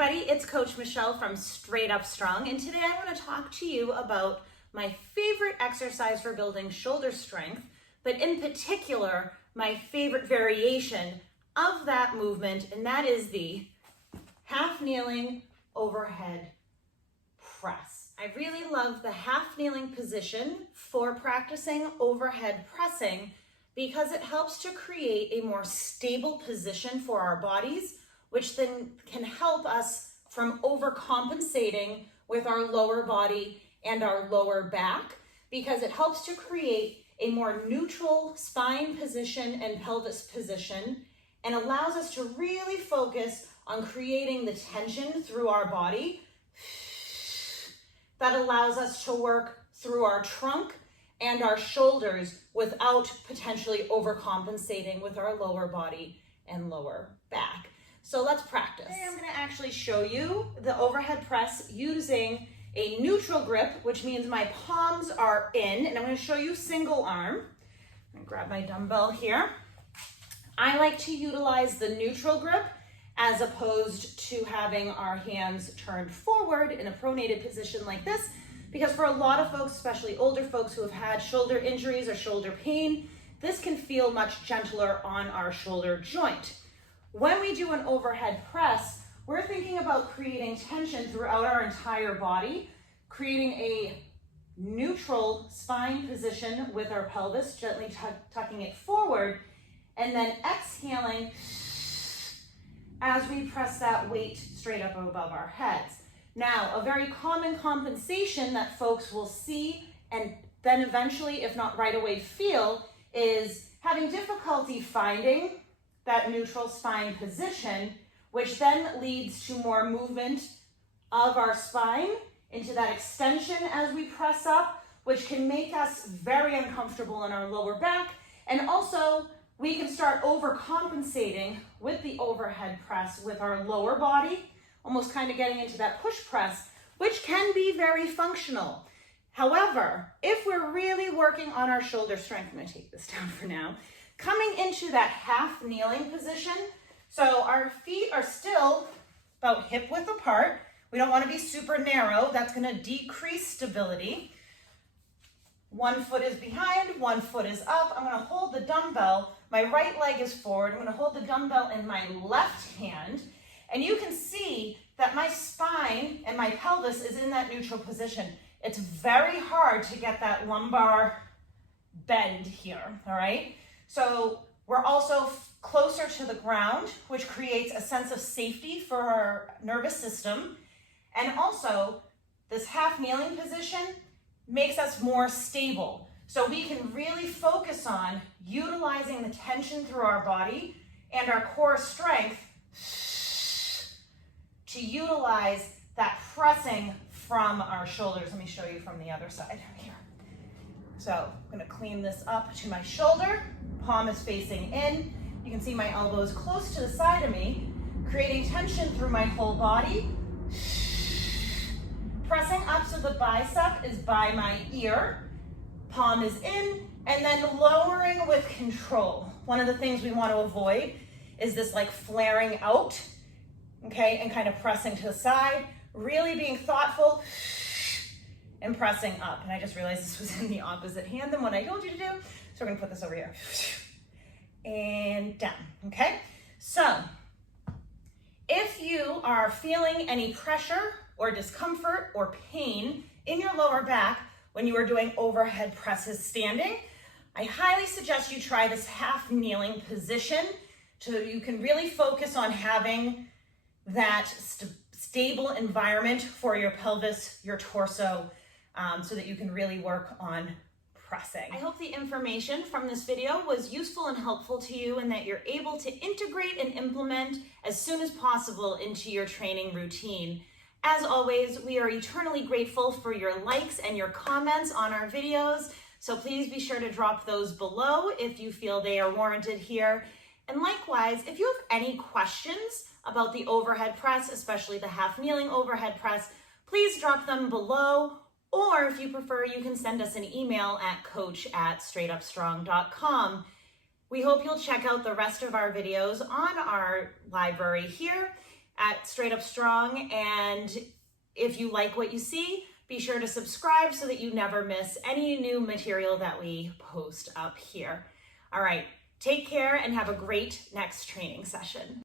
everybody, it's Coach Michelle from Straight Up Strong, and today I want to talk to you about my favorite exercise for building shoulder strength, but in particular, my favorite variation of that movement, and that is the half kneeling overhead press. I really love the half kneeling position for practicing overhead pressing because it helps to create a more stable position for our bodies, which then can help us from overcompensating with our lower body and our lower back, because it helps to create a more neutral spine position and pelvis position and allows us to really focus on creating the tension through our body that allows us to work through our trunk and our shoulders without potentially overcompensating with our lower body and lower back. So let's practice. Today I'm going to actually show you the overhead press using a neutral grip, which means my palms are in, and I'm going to show you single arm. I'm going to grab my dumbbell here. I like to utilize the neutral grip as opposed to having our hands turned forward in a pronated position like this, because for a lot of folks, especially older folks who have had shoulder injuries or shoulder pain, this can feel much gentler on our shoulder joint. When we do an overhead press, we're thinking about creating tension throughout our entire body, creating a neutral spine position with our pelvis, gently tucking it forward, and then exhaling as we press that weight straight up above our heads. Now, a very common compensation that folks will see and then eventually, if not right away, feel is having difficulty finding that neutral spine position, which then leads to more movement of our spine into that extension as we press up, which can make us very uncomfortable in our lower back. And also, we can start overcompensating with the overhead press with our lower body, almost kind of getting into that push press, which can be very functional. However, if we're really working on our shoulder strength, I'm going to take this down for now, coming into that half kneeling position, so our feet are still about hip width apart. We don't want to be super narrow. That's going to decrease stability. One foot is behind, one foot is up. I'm going to hold the dumbbell. My right leg is forward. I'm going to hold the dumbbell in my left hand. And you can see that my spine and my pelvis is in that neutral position. It's very hard to get that lumbar bend here, all right? So we're also closer to the ground, which creates a sense of safety for our nervous system. And also, this half kneeling position makes us more stable. So we can really focus on utilizing the tension through our body and our core strength to utilize that pressing from our shoulders. Let me show you from the other side here. So I'm going to clean this up to my shoulder. Palm is facing in. You can see my elbows close to the side of me, creating tension through my whole body. Pressing up so the bicep is by my ear. Palm is in, and then lowering with control. One of the things we want to avoid is this like flaring out, okay, and kind of pressing to the side, really being thoughtful and pressing up. And I just realized this was in the opposite hand than what I told you to do. So we're gonna put this over here and down, okay? So if you are feeling any pressure or discomfort or pain in your lower back when you are doing overhead presses standing, I highly suggest you try this half kneeling position so you can really focus on having that stable environment for your pelvis, your torso, so that you can really work on pressing. I hope the information from this video was useful and helpful to you and that you're able to integrate and implement as soon as possible into your training routine. As always, we are eternally grateful for your likes and your comments on our videos, so please be sure to drop those below if you feel they are warranted here. And likewise, if you have any questions about the overhead press, especially the half kneeling overhead press, please drop them below, or if you prefer, you can send us an email at coach@straightupstrong.com. We hope you'll check out the rest of our videos on our library here, at Straight Up Strong. And if you like what you see, be sure to subscribe so that you never miss any new material that we post up here. All right, take care and have a great next training session.